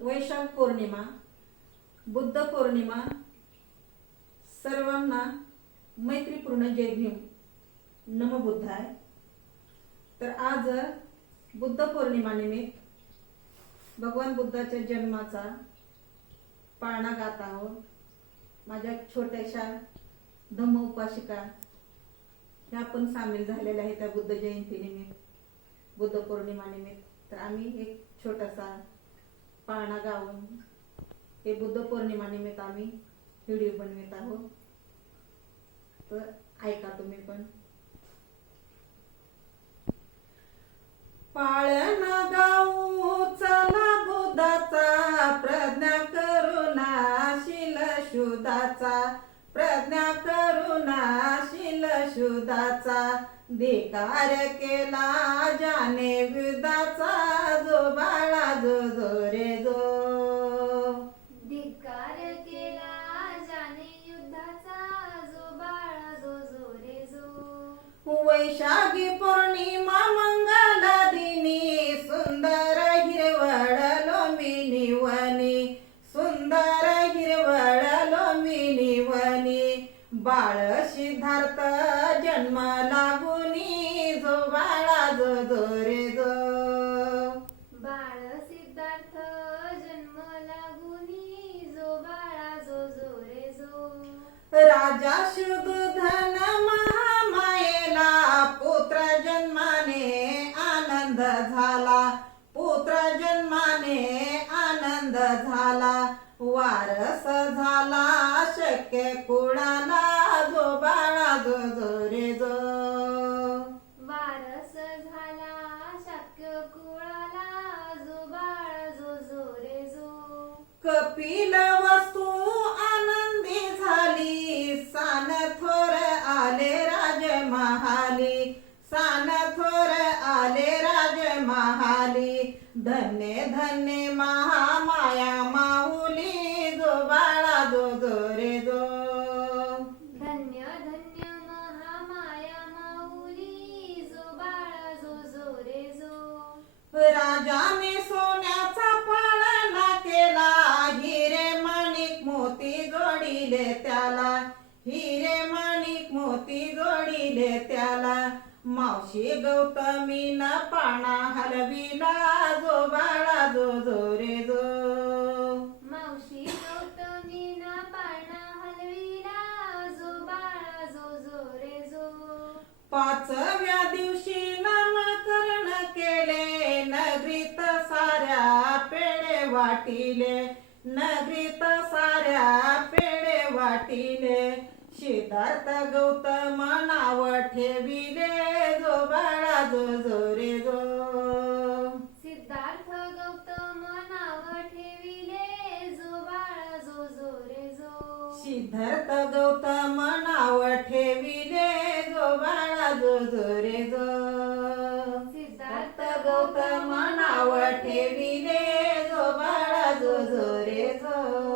वैशाख पौर्णिमा बुद्ध पौर्णिमा सर्वांना मैत्रीपूर्ण जय भीम नम बुद्धाय. तर आज बुद्ध पौर्णिमानिमित्त भगवान बुद्धाच्या जन्माचा पाळणा गात आहोत. माझ्या छोट्याशा धम्म उपासिका ह्या पण सामील झालेल्या आहेत त्या बुद्ध जयंतीनिमित्त बुद्ध पौर्णिमानिमित्त तर आम्ही एक छोटासा पाळणा गावून हे बुद्ध पौर्णिमा निमित्त आम्ही व्हिडिओ बनवित आहोत. तर ऐका तुम्ही पण. पाळणा गाऊ चला बुद्धाचा प्रज्ञा करुणाशील शुद्धाचा प्रज्ञा शुद्धाचा धिकार केला. जाने विदाचा जो बाळा जो जो रे जो धिक्कार केला. जाने युद्धाचा जो बाळा जो जो रे जो वैशाखी पौर्णिमा बाळ सिद्धार्थ जन्म लागुनी जो बाळा जो जो रे जो. बाळ सिद्धार्थ जन्म लागुनी जो बाळा जो जो रे जो. राजा शुद्धधन महामायेला पुत्र जन्माने आनंद झाला. पुत्र जन्माने आनंद झाला. वारस झाला. कपिल वस्तू आनंदी झाली. सान थोर आले राज महाली. सान थोर आले राज महाली. धन्य धन्य महामाया माऊली. जो बाळा जो जो रे जो. धन्य धन्य महामाया माऊली. जो बाळा जो जो रे जो. जोडिले त्याला. हिरे माणिक मोती जोडिले त्याला. मावशी गौतमीन पाणा हलविला जो बाळा जो जो रे जो. मावशी गौतमीना पाळणा हलविला जो बाळा जो जो रे जो. पाचव्या दिवशी नामकरण केले. नगरीत साऱ्या पेढे वाटिले. नगरीत साऱ्या पेडे वाटिले सिद्धार्थ गौतम नाव ठेविले जो बाळा जो जो रे जो. सिद्धार्थ गौतम नाव ठेविले जो बाळा जो जो रे जो. सिद्धार्थ गौतम नाव ठेविले जो बाळा जो जो रे जो. सिद्धार्थ गौतम नाव ठेविले Zorezor.